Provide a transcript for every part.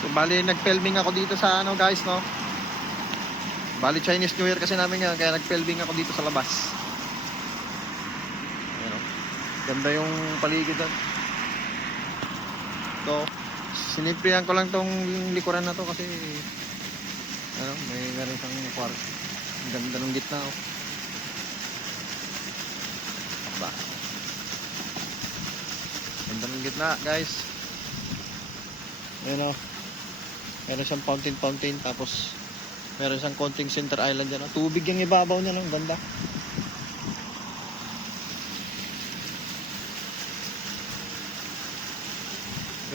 So bali nag-filming ako dito sa ano guys, no. Bali Chinese New Year kasi namin ngayon, kaya nag-filming ako dito sa labas. Ayan, oh. Ganda yung paligid doon. So, sinimplihan ko lang tong likuran na to kasi ano, meron siyang kwarto. Ang ganda ng gitna, oh. Ba. Ganda ng gitna, guys. Ayan, oh. Meron siyang fountain, tapos meron siyang konting center island dyan, oh. Tubig yung ibabaw niya, no? Ang ganda.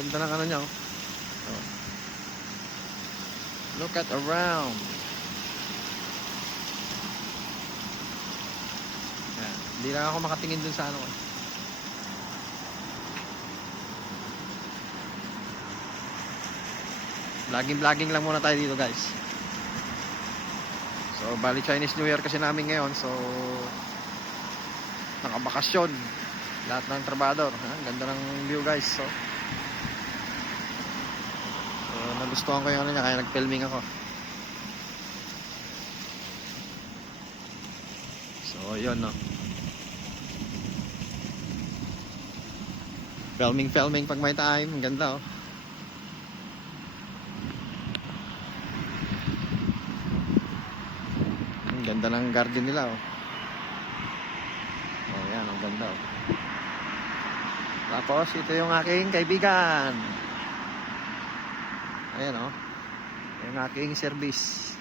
Ganda ng ano niya, oh. Oh. Look at around. Yan. Hindi lang ako makatingin dun sa ano. Vlogging lang muna tayo dito, guys. So, bali Chinese New Year kasi namin ngayon. So, nakabakasyon. Lahat ng trabador. Ganda ng view, guys. So, nagustuhan ko yung ano niya, kaya nag-filming ako. So, yun, no. Filming pag may time. Ang ganda, oh. Ang ganda ng garden nila, oh. Oh, yan, ang ganda, oh. Tapos, ito yung aking kaibigan. Ayan, oh. Yung aking service.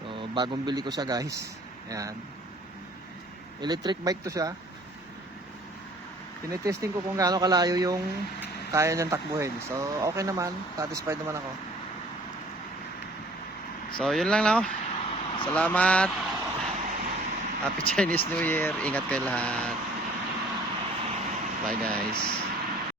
So, bagong bili ko siya, guys. Ayan. Electric bike to siya. Pinitesting ko kung gaano kalayo yung kaya niyang takbuhin. So, okay naman. Satisfied naman ako. So, yun lang na, oh. Salamat. Happy Chinese New Year. Ingat kayo lahat. Bye, guys.